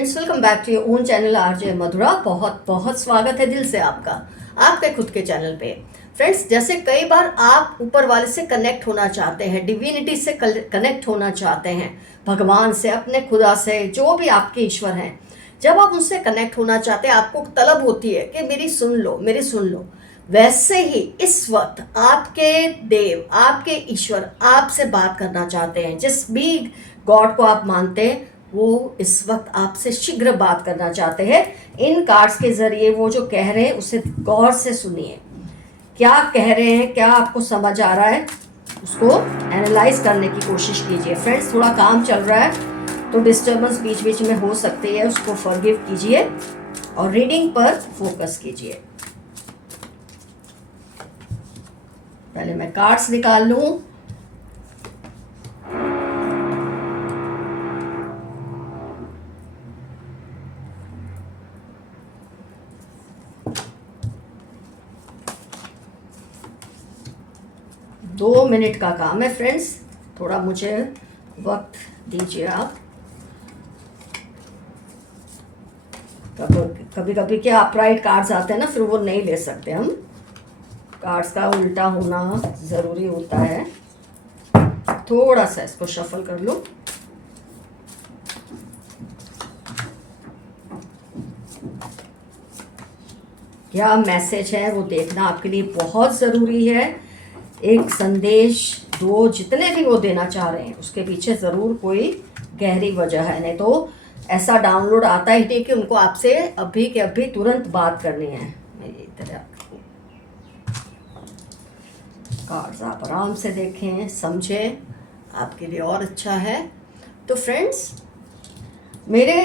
Friends, welcome back to your own channel RJ Madhura. बहुत बहुत स्वागत है दिल से आपका आपके खुद के चैनल पे। फ्रेंड्स, जैसे कई बार आप ऊपर वाले से कनेक्ट होना चाहते हैं, डिविनिटी से कनेक्ट होना चाहते हैं, भगवान से, अपने खुदा से, जो भी आपके ईश्वर हैं, जब आप उनसे कनेक्ट होना चाहते हैं आपको तलब होती है कि मेरी सुन लो, मेरी सुन लो। वैसे ही इस वक्त आपके देव, आपके ईश्वर आपसे बात करना चाहते हैं। जिस भी गॉड को आप मानते हैं वो इस वक्त आपसे शीघ्र बात करना चाहते हैं। इन कार्ड्स के जरिए वो जो कह रहे हैं उसे गौर से सुनिए। क्या कह रहे हैं, क्या आपको समझ आ रहा है, उसको एनालाइज करने की कोशिश कीजिए। फ्रेंड्स, थोड़ा काम चल रहा है तो डिस्टर्बेंस बीच बीच में हो सकती है, उसको फॉरगिव कीजिए और रीडिंग पर फोकस कीजिए। पहले मैं कार्ड्स निकाल लूं। दो मिनट का काम है फ्रेंड्स, थोड़ा मुझे वक्त दीजिए आप। कभी कभी क्या अपराइट कार्ड्स आते हैं ना, फिर वो नहीं ले सकते हम। कार्ड्स का उल्टा होना ज़रूरी होता है। थोड़ा सा इसको शफल कर लो। क्या मैसेज है वो देखना आपके लिए बहुत ज़रूरी है। एक संदेश दो, जितने भी वो देना चाह रहे हैं उसके पीछे ज़रूर कोई गहरी वजह है, नहीं तो ऐसा डाउनलोड आता ही नहीं कि उनको आपसे अभी के अभी तुरंत बात करनी है। मेरी तरह कार्ड्स आप आराम से देखें, समझें, आपके लिए और अच्छा है। तो फ्रेंड्स, मेरे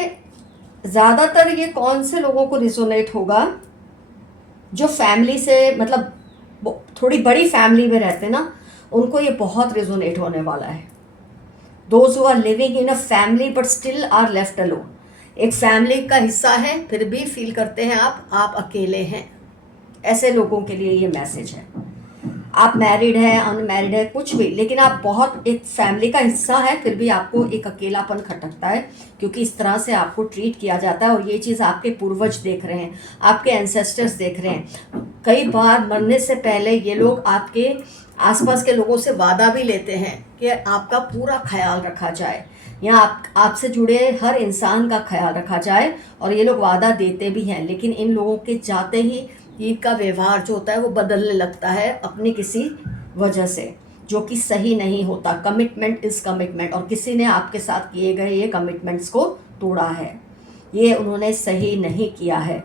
ज़्यादातर ये कौन से लोगों को रिजोनेट होगा, जो फैमिली से, मतलब थोड़ी बड़ी फैमिली में रहते ना, उनको ये बहुत रिजोनेट होने वाला है। Those who are living in a family but still are left alone. एक फैमिली का हिस्सा है फिर भी फील करते हैं आप अकेले हैं। ऐसे लोगों के लिए ये मैसेज है। आप मैरिड है, अनमैरिड है, कुछ भी, लेकिन आप बहुत एक फैमिली का हिस्सा है फिर भी आपको एक अकेलापन खटकता है, क्योंकि इस तरह से आपको ट्रीट किया जाता है। और ये चीज़ आपके पूर्वज देख रहे हैं, आपके एंसेस्टर्स देख रहे हैं। कई बार मरने से पहले ये लोग आपके आसपास के लोगों से वादा भी लेते हैं कि आपका पूरा ख्याल रखा जाए, या आपसे जुड़े हर इंसान का ख्याल रखा जाए। और ये लोग वादा देते भी हैं, लेकिन इन लोगों के जाते ही इनका व्यवहार जो होता है वो बदलने लगता है अपनी किसी वजह से, जो कि सही नहीं होता। कमिटमेंट इज़ कमिटमेंट, और किसी ने आपके साथ किए गए ये कमिटमेंट्स को तोड़ा है, ये उन्होंने सही नहीं किया है।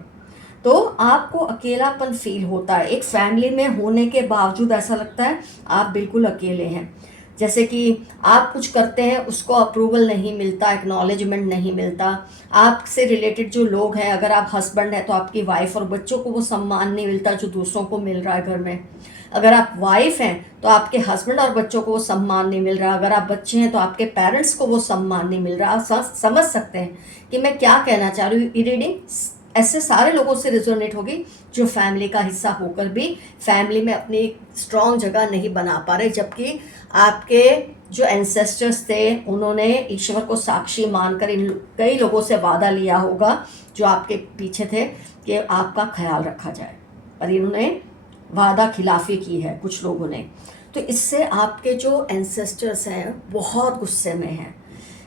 तो आपको अकेलापन फील होता है। एक फैमिली में होने के बावजूद ऐसा लगता है आप बिल्कुल अकेले हैं। जैसे कि आप कुछ करते हैं उसको अप्रूवल नहीं मिलता, एक्नॉलेजमेंट नहीं मिलता। आपसे रिलेटेड जो लोग हैं, अगर आप हस्बैंड हैं तो आपकी वाइफ और बच्चों को वो सम्मान नहीं मिलता जो दूसरों को मिल रहा है घर में। अगर आप वाइफ हैं तो आपके हस्बैंड और बच्चों को वो सम्मान नहीं मिल रहा। अगर आप बच्चे हैं तो आपके पेरेंट्स को वो सम्मान नहीं मिल रहा। आप समझ सकते हैं कि मैं क्या कहना चाह रही हूँ। ये रीडिंग ऐसे सारे लोगों से रिजोनेट होगी जो फैमिली का हिस्सा होकर भी फैमिली में अपनी स्ट्रॉन्ग जगह नहीं बना पा रहे, जबकि आपके जो एंसेस्टर्स थे उन्होंने ईश्वर को साक्षी मानकर इन कई लोगों से वादा लिया होगा जो आपके पीछे थे कि आपका ख्याल रखा जाए, पर इन्होंने वादा खिलाफी की है कुछ लोगों ने। तो इससे आपके जो एंसेस्टर्स हैं बहुत गुस्से में हैं।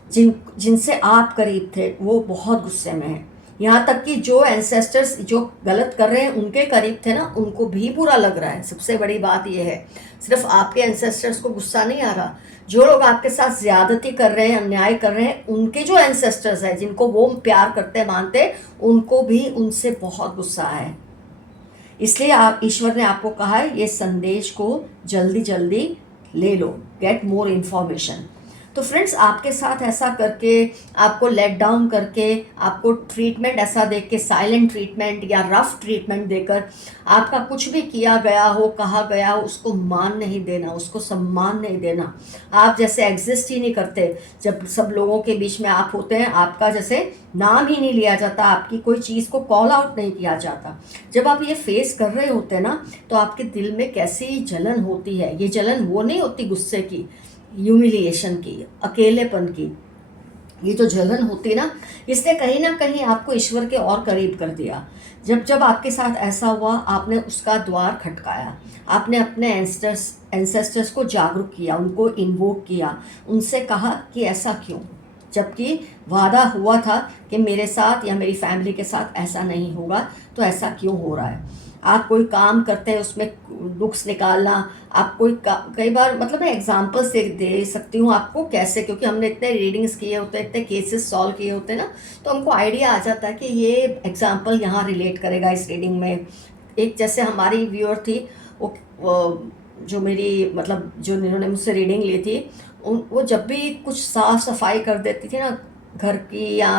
जिनसे आप करीब थे वो बहुत गुस्से में हैं। यहाँ तक कि जो एंसेस्टर्स जो गलत कर रहे हैं उनके करीब थे ना, उनको भी बुरा लग रहा है। सबसे बड़ी बात यह है, सिर्फ आपके एंसेस्टर्स को गुस्सा नहीं आ रहा, जो लोग आपके साथ ज्यादती कर रहे हैं, अन्याय कर रहे हैं, उनके जो एंसेस्टर्स हैं जिनको वो प्यार करते मानते, उनको भी उनसे बहुत गुस्सा है। इसलिए आप, ईश्वर ने आपको कहा है ये संदेश को जल्दी जल्दी ले लो, गेट मोर इन्फॉर्मेशन। तो फ्रेंड्स, आपके साथ ऐसा करके, आपको लेट डाउन करके, आपको ट्रीटमेंट ऐसा देख के, साइलेंट ट्रीटमेंट या रफ ट्रीटमेंट देकर, आपका कुछ भी किया गया हो, कहा गया हो, उसको मान नहीं देना, उसको सम्मान नहीं देना। आप जैसे एग्जिस्ट ही नहीं करते। जब सब लोगों के बीच में आप होते हैं, आपका जैसे नाम ही नहीं लिया जाता, आपकी कोई चीज़ को कॉल आउट नहीं किया जाता। जब आप ये फेस कर रहे होते हैं ना, तो आपके दिल में कैसी जलन होती है। ये जलन वो नहीं होती गुस्से की, ह्यूमिलिएशन की, अकेलेपन की, ये जो जलन होती ना, इसने कहीं ना कहीं आपको ईश्वर के और करीब कर दिया। जब जब आपके साथ ऐसा हुआ, आपने उसका द्वार खटकाया, आपने अपने एंसेस्टर्स को जागरूक किया, उनको इन्वोक किया, उनसे कहा कि ऐसा क्यों, जबकि वादा हुआ था कि मेरे साथ या मेरी फैमिली के साथ ऐसा नहीं होगा, तो ऐसा क्यों हो रहा है। आप कोई काम करते हैं, उसमें नुक्स निकालना, आप कोई कई बार, मतलब मैं एग्जांपल से दे सकती हूँ आपको कैसे, क्योंकि हमने इतने रीडिंग्स किए होते हैं, इतने केसेस सॉल्व किए होते हैं ना, तो हमको आइडिया आ जाता है कि ये एग्जांपल यहाँ रिलेट करेगा इस रीडिंग में। एक जैसे हमारी व्यूअर थी, वो जो मेरी, मतलब जो जिन्होंने मुझसे रीडिंग ली थी, वो जब भी कुछ साफ सफाई कर देती थी ना घर की, या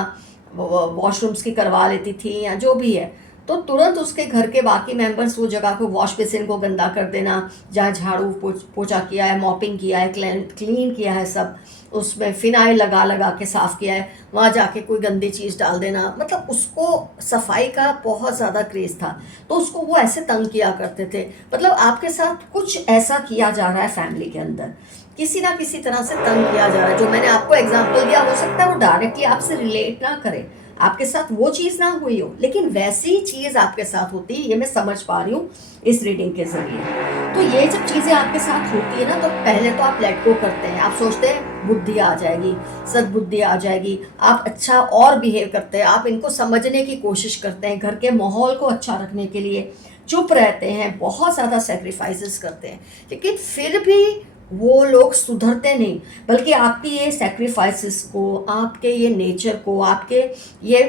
वॉशरूम्स की करवा लेती थी, या जो भी है, तो तुरंत उसके घर के बाकी मेंबर्स वो जगह को, वॉश बेसिन को गंदा कर देना, जहाँ झाड़ू पोछा किया है, मॉपिंग किया है, क्लीन किया है, सब उसमें फिनाइल लगा लगा के साफ़ किया है, वहाँ जाके कोई गंदी चीज़ डाल देना। मतलब उसको सफाई का बहुत ज़्यादा क्रेज़ था, तो उसको वो ऐसे तंग किया करते थे। मतलब आपके साथ कुछ ऐसा किया जा रहा है फैमिली के अंदर, किसी ना किसी तरह से तंग किया जा रहा है। जो मैंने आपको एग्जाम्पल दिया, हो सकता है वो डायरेक्टली आपसे रिलेट ना करे, आपके साथ वो चीज़ ना हुई हो, लेकिन वैसी चीज़ आपके साथ होती है, ये मैं समझ पा रही हूँ इस रीडिंग के ज़रिए। तो ये जब चीज़ें आपके साथ होती है ना, तो पहले तो आप लेट गो करते हैं, आप सोचते हैं बुद्धि आ जाएगी, सद्बुद्धि आ जाएगी, आप अच्छा और बिहेव करते हैं, आप इनको समझने की कोशिश करते हैं, घर के माहौल को अच्छा रखने के लिए चुप रहते हैं, बहुत ज़्यादा सेक्रीफाइसेस करते हैं, लेकिन फिर भी वो लोग सुधरते नहीं, बल्कि आपकी ये सेक्रीफाइसेस को, आपके ये नेचर को, आपके ये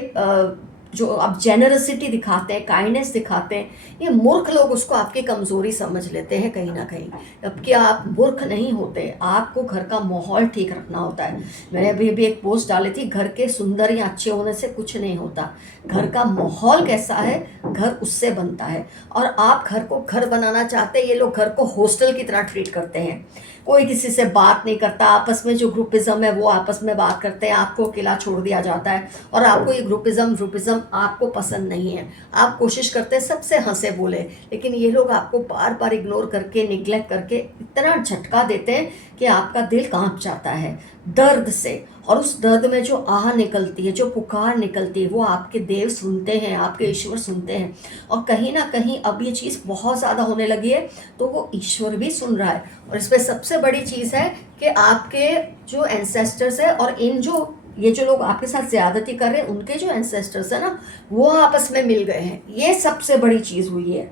जो आप जेनरसिटी दिखाते हैं, काइंडनेस दिखाते हैं, ये मूर्ख लोग उसको आपकी कमज़ोरी समझ लेते हैं कहीं ना कहीं। जबकि आप मूर्ख नहीं होते, आपको घर का माहौल ठीक रखना होता है। मैंने अभी अभी एक पोस्ट डाली थी, घर के सुंदर या अच्छे होने से कुछ नहीं होता, घर का माहौल कैसा है, घर उससे बनता है। और आप घर को घर बनाना चाहते हैं, ये लोग घर को हॉस्टल की तरह ट्रीट करते हैं, कोई किसी से बात नहीं करता, आपस में जो ग्रुपिज्म है वो आपस में बात करते हैं, आपको अकेला छोड़ दिया जाता है। और आपको ये ग्रुपिज्म आपको पसंद नहीं है, आप कोशिश करते हैं सबसे हंसे बोले, लेकिन ये लोग आपको बार बार इग्नोर करके, निग्लेक्ट करके इतना झटका देते हैं कि आपका दिल कांप जाता है दर्द से। और उस दर्द में जो आह निकलती है, जो पुकार निकलती है, वो आपके देव सुनते हैं, आपके ईश्वर सुनते हैं। और कहीं ना कहीं अब ये चीज़ बहुत ज़्यादा होने लगी है, तो वो ईश्वर भी सुन रहा है। और इसमें सबसे बड़ी चीज़ है कि आपके जो एंसेस्टर्स है, और इन जो ये जो लोग आपके साथ ज़्यादती कर रहे हैं, उनके जो एंसेस्टर्स है ना, वो आपस में मिल गए हैं। ये सबसे बड़ी चीज़ हुई है।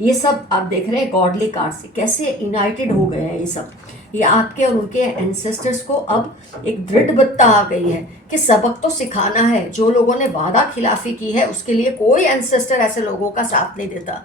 ये सब आप देख रहे हैं गॉडली कार्ड से कैसे यूनाइटेड हो गए हैं ये सब। ये आपके और उनके एंसेस्टर्स को अब एक दृढ़ता आ गई है कि सबक तो सिखाना है। जो लोगों ने वादा खिलाफी की है, उसके लिए कोई एंसेस्टर ऐसे लोगों का साथ नहीं देता।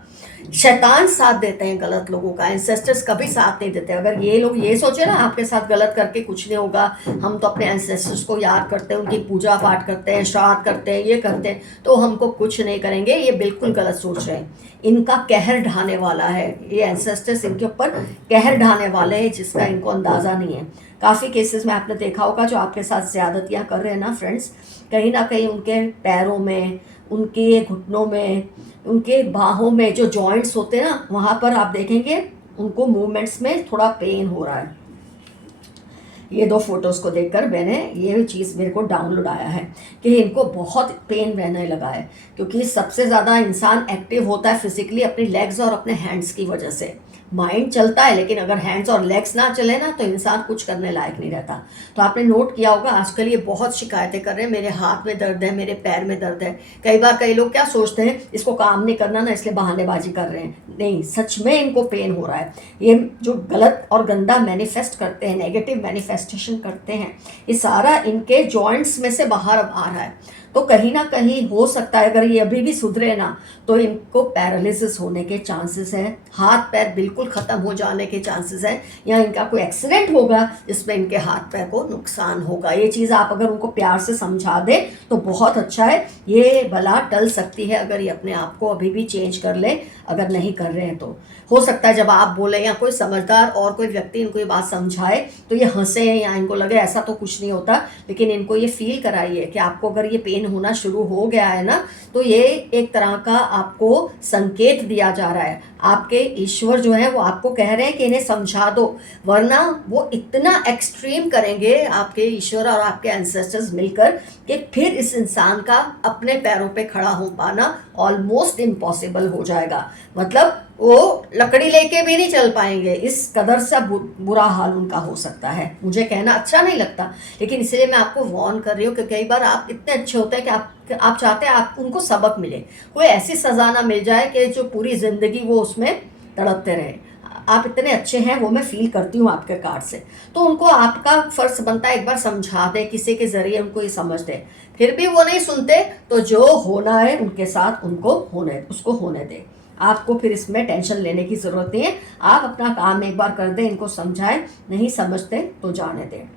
शैतान साथ देते हैं गलत लोगों का, एंसेस्टर्स कभी साथ नहीं देते। अगर ये लोग ये सोचे ना आपके साथ गलत करके कुछ नहीं होगा, हम तो अपने एंसेस्टर्स को याद करते हैं, उनकी पूजा पाठ करते हैं, श्राद्ध करते हैं, ये करते हैं, तो हमको कुछ नहीं करेंगे, ये बिल्कुल गलत सोच रहे हैं। इनका कहर ढाने वाला है ये एंसेस्टर्स, इनके ऊपर कहर ढाने वाले हैं जिसका इनको अंदाज़ा नहीं है। काफ़ी केसेस में आपने देखा होगा, जो आपके साथ ज़्यादतियाँ कर रहे हैं ना फ्रेंड्स, कहीं ना कहीं उनके पैरों में, उनके घुटनों में, उनके बाहों में जो जॉइंट्स होते हैं ना, वहाँ पर आप देखेंगे उनको मूवमेंट्स में थोड़ा पेन हो रहा है। ये दो फोटोज़ को देखकर मैंने ये चीज़, मेरे को डाउनलोड आया है कि इनको बहुत पेन रहने लगा है, क्योंकि सबसे ज़्यादा इंसान एक्टिव होता है फिजिकली अपनी लेग्स और अपने हैंड्स की वजह से। माइंड चलता है, लेकिन अगर हैंड्स और लेग्स ना चले ना, तो इंसान कुछ करने लायक नहीं रहता। तो आपने नोट किया होगा, आजकल ये बहुत शिकायतें कर रहे हैं, मेरे हाथ में दर्द है, मेरे पैर में दर्द है। कई बार कई लोग क्या सोचते हैं, इसको काम नहीं करना ना, इसलिए बहानेबाजी कर रहे हैं। नहीं, सच में इनको पेन हो रहा है। ये जो गलत और गंदा मैनिफेस्ट करते हैं, नेगेटिव मैनिफेस्टेशन करते हैं, ये सारा इनके जॉइंट्स में से बाहर अब आ रहा है। तो कहीं ना कहीं हो सकता है, अगर ये अभी भी सुधरे ना, तो इनको पैरालिसिस होने के चांसेस हैं, हाथ पैर बिल्कुल ख़त्म हो जाने के चांसेस हैं, या इनका कोई एक्सीडेंट होगा जिसमें इनके हाथ पैर को नुकसान होगा। ये चीज़ आप अगर उनको प्यार से समझा दें तो बहुत अच्छा है, ये बला टल सकती है अगर ये अपने आप को अभी भी चेंज कर ले। अगर नहीं कर रहे हैं तो हो सकता है जब आप बोले या कोई समझदार और कोई व्यक्ति इनको ये बात समझाए तो ये हंसे, या इनको लगे ऐसा तो कुछ नहीं होता, लेकिन इनको ये फील कराइए कि आपको अगर ये पेन होना शुरू हो गया है ना, तो ये एक तरह का आपको संकेत दिया जा रहा है। आपके ईश्वर जो है वो आपको कह रहे हैं कि इन्हें समझा दो, वरना वो इतना एक्सट्रीम करेंगे आपके ईश्वर और आपके एंसेस्टर्स मिलकर कि फिर इस इंसान का अपने पैरों पे खड़ा हो पाना ऑलमोस्ट इम्पॉसिबल हो जाएगा। मतलब वो लकड़ी लेके भी नहीं चल पाएंगे, इस कदर से बुरा हाल उनका हो सकता है। मुझे कहना अच्छा नहीं लगता, लेकिन इसलिए मैं आपको वार्न कर रही हूँ कि कई बार आप इतने अच्छे होते हैं कि आप चाहते हैं आप उनको सबक मिले, कोई ऐसी सजा ना मिल जाए कि जो पूरी ज़िंदगी वो उसमें तड़पते रहे। आप इतने अच्छे हैं वो मैं फील करती हूँ आपके कार्ड से, तो उनको आपका फ़र्ज बनता है एक बार समझा दे, किसी के ज़रिए उनको ये समझ दे। फिर भी वो नहीं सुनते तो जो होना है उनके साथ उसको होने दे। आपको फिर इसमें टेंशन लेने की ज़रूरत नहीं है। आप अपना काम एक बार कर दें, इनको समझाएं, नहीं समझते तो जाने दें।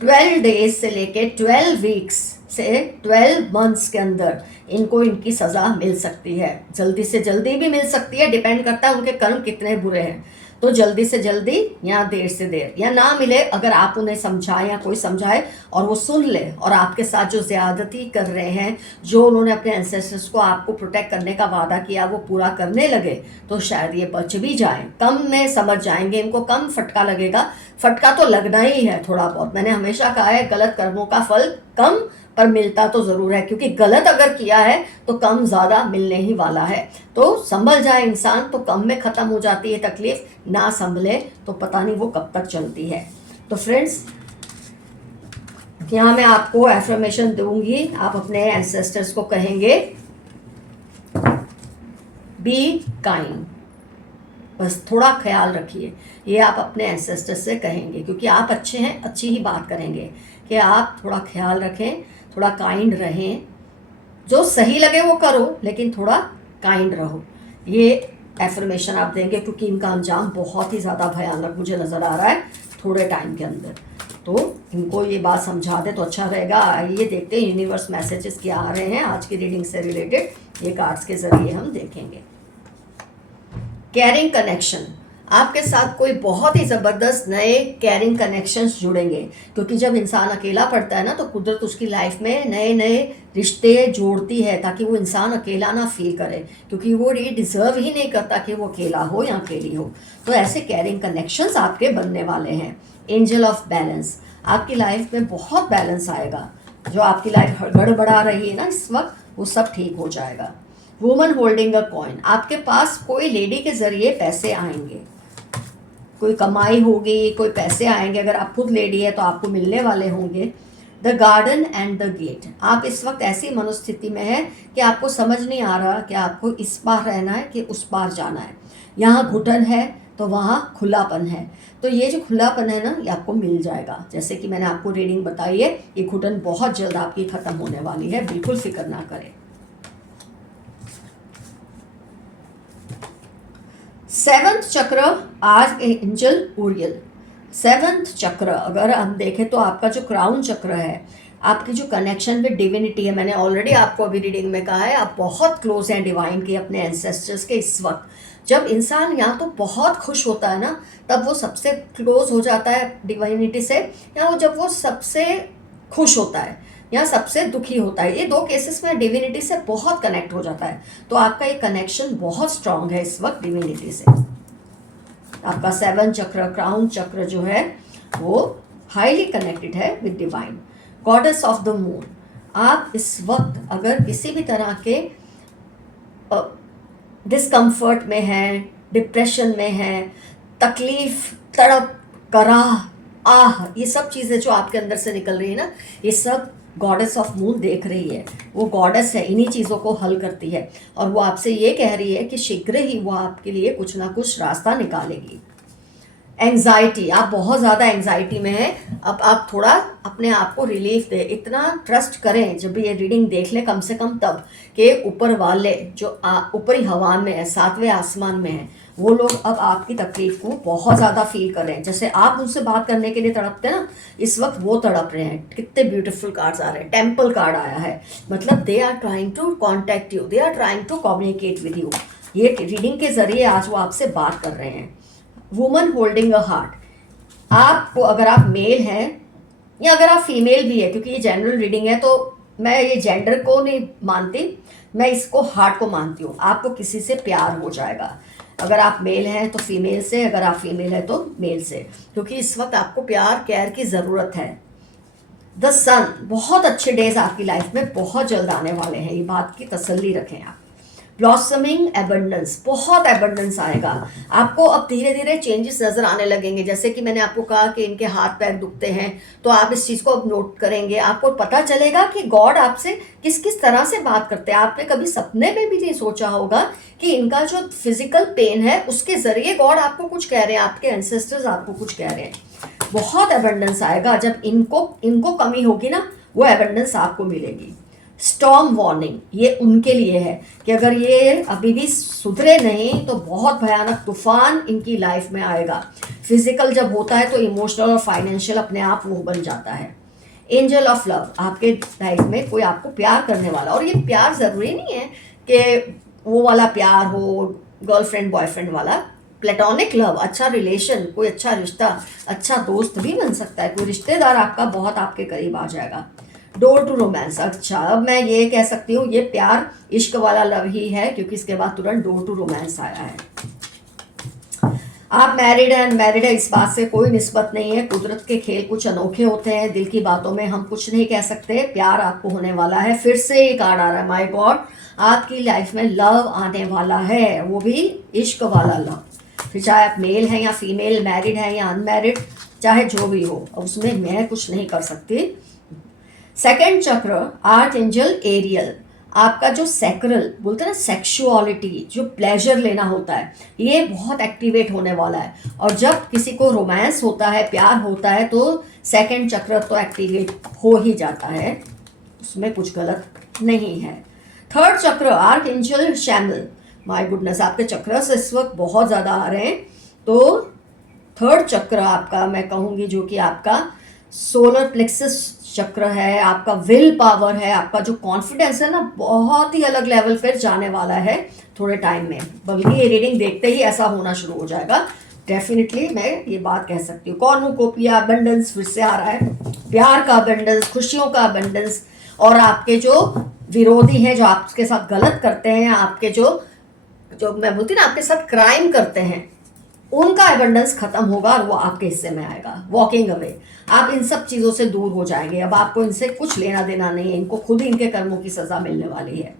12 डेज से लेके 12 वीक्स से 12 मंथ्स के अंदर इनको इनकी सज़ा मिल सकती है। जल्दी से जल्दी भी मिल सकती है, डिपेंड करता है उनके कर्म कितने बुरे हैं। तो जल्दी से जल्दी या देर से देर या ना मिले, अगर आप उन्हें समझाएं या कोई समझाए और वो सुन ले और आपके साथ जो ज़्यादती कर रहे हैं, जो उन्होंने अपने एंसेस्टर्स को आपको प्रोटेक्ट करने का वादा किया वो पूरा करने लगे, तो शायद ये बच भी जाएं, कम में समझ जाएंगे, इनको कम फटका लगेगा। फटका तो लगना ही है थोड़ा बहुत। मैंने हमेशा कहा है गलत कर्मों का फल कम पर मिलता तो ज़रूर है, क्योंकि गलत अगर किया है तो कम ज़्यादा मिलने ही वाला है। तो संभल जाए इंसान तो कम में ख़त्म हो जाती है तकलीफ, ना संभले तो पता नहीं वो कब तक चलती है। तो फ्रेंड्स, यहाँ मैं आपको एफर्मेशन दूंगी, आप अपने एंसेस्टर्स को कहेंगे बी काइंड, बस थोड़ा ख्याल रखिए। ये आप अपने एंसेस्टर्स से कहेंगे, क्योंकि आप अच्छे हैं, अच्छी ही बात करेंगे कि आप थोड़ा ख्याल रखें, थोड़ा काइंड रहें, जो सही लगे वो करो लेकिन थोड़ा काइंड रहो। ये एफर्मेशन आप देंगे, क्योंकि इनका अंजाम बहुत ही ज़्यादा भयानक मुझे नज़र आ रहा है थोड़े टाइम के अंदर। तो इनको ये बात समझा दे तो अच्छा रहेगा। आइए देखते हैं यूनिवर्स मैसेजेस क्या आ रहे हैं आज की रीडिंग से रिलेटेड, ये कार्ड्स के ज़रिए हम देखेंगे। कैरिंग कनेक्शन, आपके साथ कोई बहुत ही ज़बरदस्त नए कैरिंग कनेक्शंस जुड़ेंगे, क्योंकि जब इंसान अकेला पड़ता है ना तो कुदरत उसकी लाइफ में नए नए रिश्ते जोड़ती है ताकि वो इंसान अकेला ना फील करे, क्योंकि वो ये डिज़र्व ही नहीं करता कि वो अकेला हो या अकेली हो। तो ऐसे कैरिंग कनेक्शंस आपके बनने वाले हैं। एंजल ऑफ बैलेंस, आपकी लाइफ में बहुत बैलेंस आएगा। जो आपकी लाइफ गड़बड़ा रही है ना इस वक्त, वो सब ठीक हो जाएगा। वुमन होल्डिंग अ कॉइन, आपके पास कोई लेडी के ज़रिए पैसे आएंगे, कोई कमाई होगी, कोई पैसे आएंगे। अगर आप खुद लेडी है तो आपको मिलने वाले होंगे। The garden and the gate, आप इस वक्त ऐसी मनोस्थिति में है कि आपको समझ नहीं आ रहा कि आपको इस पार रहना है कि उस पार जाना है। यहाँ घुटन है तो वहाँ खुलापन है, तो ये जो खुलापन है ना ये आपको मिल जाएगा। जैसे कि मैंने आपको रीडिंग बताई है, ये घुटन बहुत जल्द आपकी ख़त्म होने वाली है, बिल्कुल फिक्र ना करें। 7th चक्र, आज एंजल ऊरियल। 7th चक्र अगर हम देखें तो आपका जो क्राउन चक्र है, आपकी जो कनेक्शन विद डिविनिटी है, मैंने ऑलरेडी आपको अभी रीडिंग में कहा है, आप बहुत क्लोज हैं डिवाइन के, अपने एंसेस्टर्स के। इस वक्त जब इंसान या तो बहुत खुश होता है ना तब वो सबसे क्लोज हो जाता है डिवाइनिटी से, या वो जब वो सबसे खुश होता है या सबसे दुखी होता है, ये दो केसेस में डिविनिटी से बहुत कनेक्ट हो जाता है। तो आपका ये कनेक्शन बहुत स्ट्रांग है इस वक्त डिविनिटी से। आपका 7 चक्र, क्राउन चक्र जो है वो हाईली कनेक्टेड है with divine. Goddess of the moon, आप इस वक्त अगर किसी भी तरह के डिस्कम्फर्ट में हैं, डिप्रेशन में हैं, तकलीफ, तड़प, कराह, आह, ये सब चीज़ें जो आपके अंदर से निकल रही है ना, ये सब गॉडेस ऑफ मून देख रही है। वो गॉडेस है, इन्हीं चीज़ों को हल करती है, और वो आपसे ये कह रही है कि शीघ्र ही वो आपके लिए कुछ ना कुछ रास्ता निकालेगी। एंजाइटी, आप बहुत ज़्यादा एंजाइटी में हैं, अब आप थोड़ा अपने आप को रिलीफ दें। इतना ट्रस्ट करें जब भी ये रीडिंग देख लें, कम से कम तब, कि ऊपर वाले जो ऊपरी हवा में है, 7वें आसमान में है, वो लोग अब आपकी तकलीफ को बहुत ज़्यादा फील कर रहे हैं। जैसे आप उनसे बात करने के लिए तड़पते हैं ना, इस वक्त वो तड़प रहे हैं। कितने ब्यूटीफुल कार्ड्स आ रहे हैं। टेम्पल कार्ड आया है, मतलब they are trying to contact you, they are trying to communicate with you. ये रीडिंग के ज़रिए आज वो आपसे बात कर रहे हैं। वुमन होल्डिंग अ हार्ट, आपको अगर आप मेल हैं या अगर आप फीमेल भी है, क्योंकि ये जनरल रीडिंग है तो मैं ये जेंडर को नहीं मानती, मैं इसको हार्ट को मानती हूँ। आपको किसी से प्यार हो जाएगा, अगर आप मेल हैं तो फीमेल से, अगर आप फीमेल है तो मेल से, क्योंकि इस वक्त आपको प्यार केयर की ज़रूरत है। द सन, बहुत अच्छे डेज आपकी लाइफ में बहुत जल्द आने वाले हैं, ये बात की तसल्ली रखें आप। ब्लॉसमिंग एबंडेंस, बहुत एबंडेंस आएगा आपको। अब धीरे धीरे चेंजेस नजर आने लगेंगे, जैसे कि मैंने आपको कहा कि इनके हाथ पैर दुखते हैं, तो आप इस चीज़ को अब नोट करेंगे, आपको पता चलेगा कि गॉड आपसे किस किस तरह से बात करते हैं। आपने कभी सपने में भी नहीं सोचा होगा कि इनका जो फिजिकल पेन है उसके जरिए गॉड आपको कुछ कह रहे हैं, आपके एंसेस्टर्स आपको कुछ कह रहे हैं। बहुत एबंडेंस आएगा, जब इनको कमी होगी ना, वो एबंडेंस आपको मिलेगी। स्टॉर्म वार्निंग, ये उनके लिए है कि अगर ये अभी भी सुधरे नहीं तो बहुत भयानक तूफान इनकी लाइफ में आएगा। फिजिकल जब होता है तो इमोशनल और फाइनेंशियल अपने आप वो बन जाता है। एंजल ऑफ लव, आपके लाइफ में कोई आपको प्यार करने वाला, और ये प्यार ज़रूरी नहीं है कि वो वाला प्यार हो गर्लफ्रेंड बॉयफ्रेंड वाला, प्लेटोनिक लव, अच्छा रिलेशन, कोई अच्छा रिश्ता, अच्छा दोस्त भी बन सकता है, कोई रिश्तेदार आपका बहुत आपके करीब आ जाएगा। डोर टू रोमांस, अच्छा अब मैं ये कह सकती हूँ ये प्यार इश्क वाला लव ही है, क्योंकि इसके बाद तुरंत डोर टू रोमांस आया है। आप मैरिड हैं अनमैरिड है इस बात से कोई निस्बत नहीं है, कुदरत के खेल कुछ अनोखे होते हैं, दिल की बातों में हम कुछ नहीं कह सकते। प्यार आपको होने वाला है, फिर से ये कार्ड आ रहा है, माय गॉड आपकी लाइफ में लव आने वाला है, वो भी इश्क वाला लव। फिर चाहे आप मेल हैं या फीमेल, मैरिड हैं या अनमैरिड, चाहे जो भी हो, उसमें मैं कुछ नहीं कर सकती। सेकेंड चक्र आर्च एंजल एरियल, आपका जो सैक्रल बोलते हैं ना सेक्सुअलिटी, जो प्लेजर लेना होता है, ये बहुत एक्टिवेट होने वाला है। और जब किसी को रोमांस होता है, प्यार होता है, तो सेकेंड चक्र तो एक्टिवेट हो ही जाता है, उसमें कुछ गलत नहीं है। थर्ड चक्र आर्क एंजल शैमल, माय गुडनेस आपके चक्र से इस वक्त बहुत ज़्यादा आ रहे हैं। तो थर्ड चक्र आपका मैं कहूँगी जो कि आपका सोलर प्लेक्सस चक्र है, आपका विल पावर है, आपका जो कॉन्फिडेंस है ना, बहुत ही अलग लेवल पर जाने वाला है थोड़े टाइम में। बल्कि ये रीडिंग देखते ही ऐसा होना शुरू हो जाएगा, डेफिनेटली मैं ये बात कह सकती हूँ। कॉर्नुकोपिया अबंडेंस फिर से आ रहा है, प्यार का अबंडेंस, खुशियों का अबंडेंस, और आपके जो विरोधी हैं, जो आपके साथ गलत करते हैं, आपके जो जो मैं बोलती ना आपके साथ क्राइम करते हैं, उनका एबंडेंस खत्म होगा और वो आपके हिस्से में आएगा। वॉकिंग अवे, आप इन सब चीज़ों से दूर हो जाएंगे, अब आपको इनसे कुछ लेना देना नहीं है, इनको खुद ही इनके कर्मों की सजा मिलने वाली है।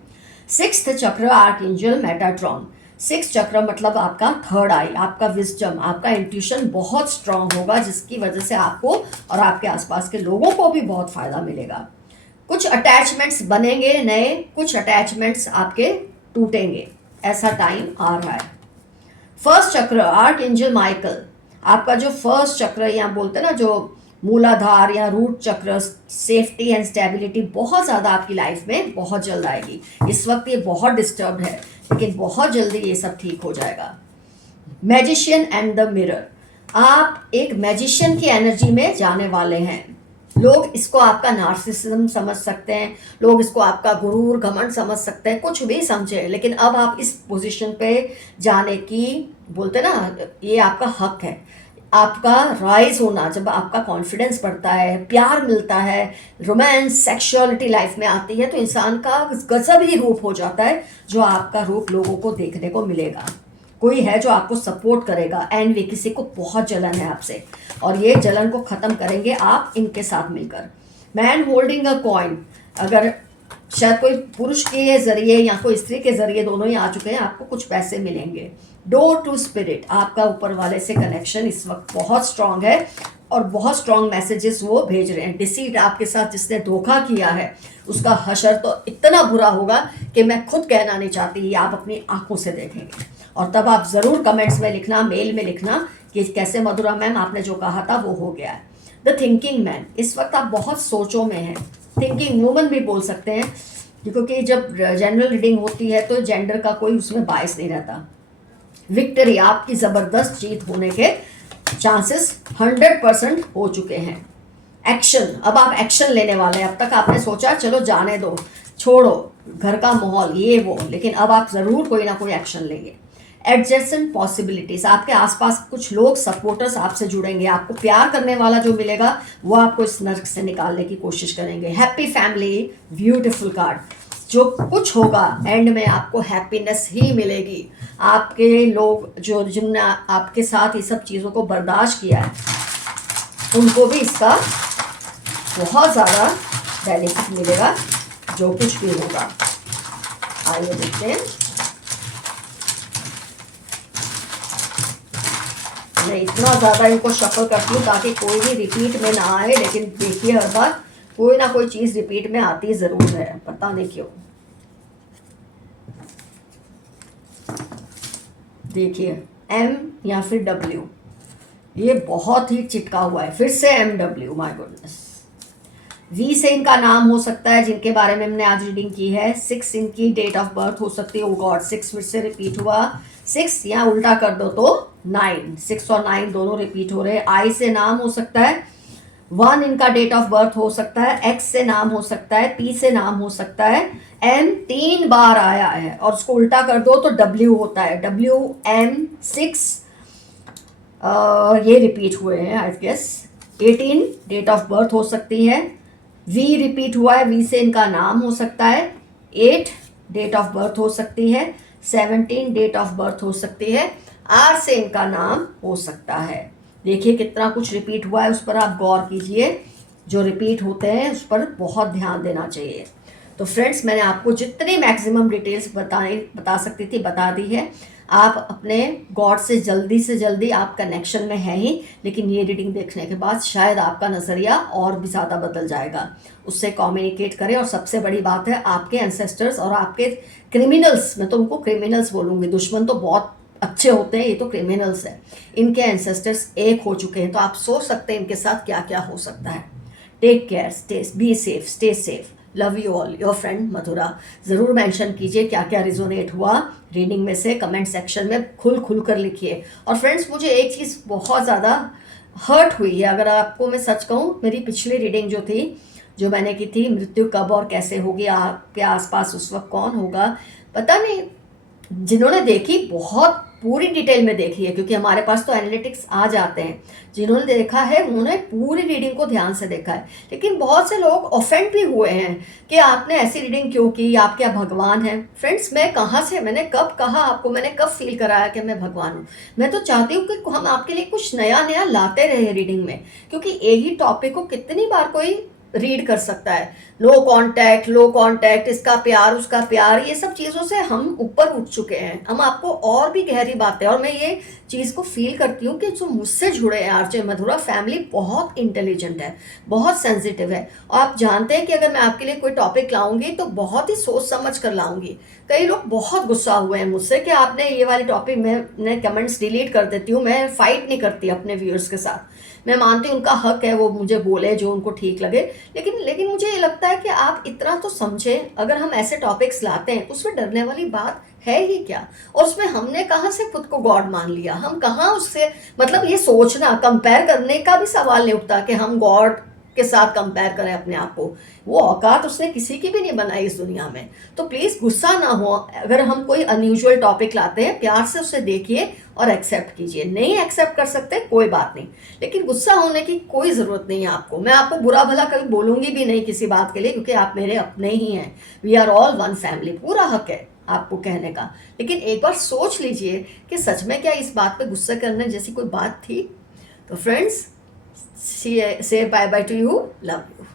सिक्स्थ चक्र आर्क एंजल मेटाट्रॉन, सिक्स चक्र मतलब आपका थर्ड आई, आपका विजडम, आपका इंट्यूशन बहुत स्ट्रांग होगा, जिसकी वजह से आपको और आपके आसपास के लोगों को भी बहुत फायदा मिलेगा। कुछ अटैचमेंट्स बनेंगे नए, कुछ अटैचमेंट्स आपके टूटेंगे, ऐसा टाइम आ रहा है। फर्स्ट चक्र आर्क एंजल माइकल, आपका जो फर्स्ट चक्र या बोलते हैं ना जो मूलाधार या रूट चक्र, सेफ्टी एंड स्टेबिलिटी बहुत ज़्यादा आपकी लाइफ में बहुत जल्द आएगी। इस वक्त ये बहुत डिस्टर्ब है, लेकिन बहुत जल्दी ये सब ठीक हो जाएगा। मैजिशियन एंड द मिरर, आप एक मैजिशियन की एनर्जी में जाने वाले हैं। लोग इसको आपका नार्सिसिज्म समझ सकते हैं, लोग इसको आपका गुरूर घमंड समझ सकते हैं, कुछ भी समझे, लेकिन अब आप इस पोजीशन पे जाने की बोलते ना, ये आपका हक है। आपका राइज होना, जब आपका कॉन्फिडेंस बढ़ता है, प्यार मिलता है, रोमांस सेक्सुअलिटी लाइफ में आती है, तो इंसान का गजब ही रूप हो जाता है, जो आपका रूप लोगों को देखने को मिलेगा। कोई है जो आपको सपोर्ट करेगा, एंड वे किसी को बहुत जलन है आपसे, और ये जलन को ख़त्म करेंगे आप इनके साथ मिलकर। मैन होल्डिंग अ कॉइन, अगर शायद कोई पुरुष के ज़रिए या कोई स्त्री के ज़रिए, दोनों ही आ चुके हैं, आपको कुछ पैसे मिलेंगे। डोर टू स्पिरिट, आपका ऊपर वाले से कनेक्शन इस वक्त बहुत स्ट्रांग है और बहुत स्ट्रांग मैसेजेस वो भेज रहे हैं। डिसीट, आपके साथ जिसने धोखा किया है उसका हशर तो इतना बुरा होगा कि मैं खुद कहना नहीं चाहती, ये आप अपनी आंखों से देखेंगे। और तब आप ज़रूर कमेंट्स में लिखना, मेल में लिखना कि कैसे मधुरा मैम आपने जो कहा था वो हो गया है। द थिंकिंग मैन, इस वक्त आप बहुत सोचों में हैं, थिंकिंग वूमन भी बोल सकते हैं, क्योंकि जब जनरल रीडिंग होती है तो जेंडर का कोई उसमें बायस नहीं रहता। विक्ट्री, आपकी ज़बरदस्त जीत होने के चांसेस 100% हो चुके हैं। एक्शन, अब आप एक्शन लेने वाले हैं। अब तक आपने सोचा चलो जाने दो, छोड़ो घर का माहौल ये वो, लेकिन अब आप ज़रूर कोई ना कोई एक्शन लेंगे। एडजेसेंट पॉसिबिलिटीज, आपके आसपास कुछ लोग सपोर्टर्स आपसे जुड़ेंगे, आपको प्यार करने वाला जो मिलेगा वो आपको इस नर्क से निकालने की कोशिश करेंगे। हैप्पी फैमिली, ब्यूटीफुल कार्ड, जो कुछ होगा एंड में आपको हैप्पीनेस ही मिलेगी। आपके लोग जो जिनने आपके साथ ये सब चीज़ों को बर्दाश्त किया है उनको भी इसका बहुत ज़्यादा बेनिफिट मिलेगा जो कुछ भी होगा। आइए देखते हैं। मैं इतना ज़्यादा इनको शफल करती हूँ ताकि कोई भी रिपीट में ना आए, लेकिन देखिए हर बार कोई ना कोई चीज़ रिपीट में आती ज़रूर है, पता नहीं क्यों। देखिए एम या फिर डब्ल्यू, ये बहुत ही चिटका हुआ है। फिर से M W, my goodness. V से इनका नाम हो सकता है जिनके बारे में हमने आज रीडिंग की है। 6 इनकी डेट ऑफ बर्थ हो सकती है। ओ गॉड, 6 फिर से रिपीट हुआ। 6 या उल्टा कर दो तो 9, 6 और 9 दोनों रिपीट हो रहे हैं। आई से नाम हो सकता है। 1 इनका डेट ऑफ बर्थ हो सकता है। एक्स से नाम हो सकता है। पी से नाम हो सकता है। एम 3 बार आया है और उसको उल्टा कर दो तो डब्ल्यू होता है। डब्ल्यू, एम, 6 ये रिपीट हुए हैं I guess. 18 date of birth हो सकती है। वी रिपीट हुआ है, वी से इनका नाम हो सकता है। 8 डेट ऑफ बर्थ हो सकती है। 17 डेट ऑफ बर्थ हो सकती है। आर से इनका नाम हो सकता है। देखिए कितना कुछ रिपीट हुआ है, उस पर आप गौर कीजिए। जो रिपीट होते हैं उस पर बहुत ध्यान देना चाहिए। तो फ्रेंड्स, मैंने आपको जितनी मैक्सिमम डिटेल्स बता सकती थी बता दी है। आप अपने गॉड से जल्दी आप कनेक्शन में हैं ही, लेकिन ये रीडिंग देखने के बाद शायद आपका नज़रिया और भी ज़्यादा बदल जाएगा। उससे कम्युनिकेट करें। और सबसे बड़ी बात है, आपके एंसेस्टर्स और आपके क्रिमिनल्स, मैं तो उनको क्रिमिनल्स बोलूँगी, दुश्मन तो बहुत अच्छे होते हैं, ये तो क्रिमिनल्स हैं। इनके एंसेस्टर्स एक हो चुके हैं, तो आप सोच सकते हैं इनके साथ क्या क्या हो सकता है। Take care, be safe, stay safe, love you all, your friend Madhura. ज़रूर मेंशन कीजिए क्या क्या रिजोनेट हुआ रीडिंग में से, कमेंट सेक्शन में खुल कर लिखिए। और फ्रेंड्स, मुझे एक चीज़ बहुत ज़्यादा हर्ट हुई है, अगर आपको मैं सच कहूँ। मेरी पिछली रीडिंग जो थी, जो मैंने की थी, मृत्यु कब और कैसे होगी, आपके आसपास उस वक्त कौन होगा, पता नहीं। जिन्होंने देखी बहुत पूरी डिटेल में देखी है, क्योंकि हमारे पास तो एनालिटिक्स आ जाते हैं। जिन्होंने देखा है उन्होंने पूरी रीडिंग को ध्यान से देखा है। लेकिन बहुत से लोग ऑफेंड भी हुए हैं कि आपने ऐसी रीडिंग क्यों की, आप क्या भगवान हैं। फ्रेंड्स, मैं कहाँ से, मैंने कब कहा आपको, मैंने कब फील कराया कि मैं भगवान हूँ। मैं तो चाहती हूँ कि हम आपके लिए कुछ नया नया लाते रहे रीडिंग में, क्योंकि एक ही टॉपिक को कितनी बार कोई रीड कर सकता है। लो कांटेक्ट, इसका प्यार उसका प्यार, ये सब चीज़ों से हम ऊपर उठ चुके हैं। हम आपको और भी गहरी बातें, और मैं ये चीज़ को फील करती हूँ कि जो मुझसे जुड़े हैं आरजे मधुरा फैमिली बहुत इंटेलिजेंट है, बहुत सेंसिटिव है। और आप जानते हैं कि अगर मैं आपके लिए कोई टॉपिक लाऊंगी तो बहुत ही सोच समझ कर लाऊंगी। कई लोग बहुत गुस्सा हुए हैं मुझसे कि आपने ये वाली टॉपिक, मैं कमेंट्स डिलीट कर देती हूँ, मैं फाइट नहीं करती अपने व्यूअर्स के साथ। मैं मानती हूँ उनका हक है, वो मुझे बोले जो उनको ठीक लगे। लेकिन मुझे ये लगता है कि आप इतना तो समझें, अगर हम ऐसे टॉपिक्स लाते हैं तो उसमें डरने वाली बात है ही क्या। और उसमें हमने कहाँ से खुद को गॉड मान लिया, हम कहाँ उससे, मतलब ये सोचना, कंपेयर करने का भी सवाल नहीं उठता कि हम गॉड के साथ कंपेयर करें अपने आप को। वो औकात उसने किसी की भी नहीं बनाई इस दुनिया में। तो प्लीज़ गुस्सा ना हो, अगर हम कोई अनयूजुअल टॉपिक लाते हैं प्यार से उसे देखिए और एक्सेप्ट कीजिए। नहीं एक्सेप्ट कर सकते कोई बात नहीं, लेकिन गुस्सा होने की कोई ज़रूरत नहीं है आपको। मैं आपको बुरा भला कभी बोलूँगी भी नहीं किसी बात के लिए, क्योंकि आप मेरे अपने ही हैं। We are all one family, पूरा हक है आपको कहने का। लेकिन एक बार सोच लीजिए कि सच में क्या इस बात पे गुस्सा करने जैसी कोई बात थी। तो friends, say bye bye to you, love you।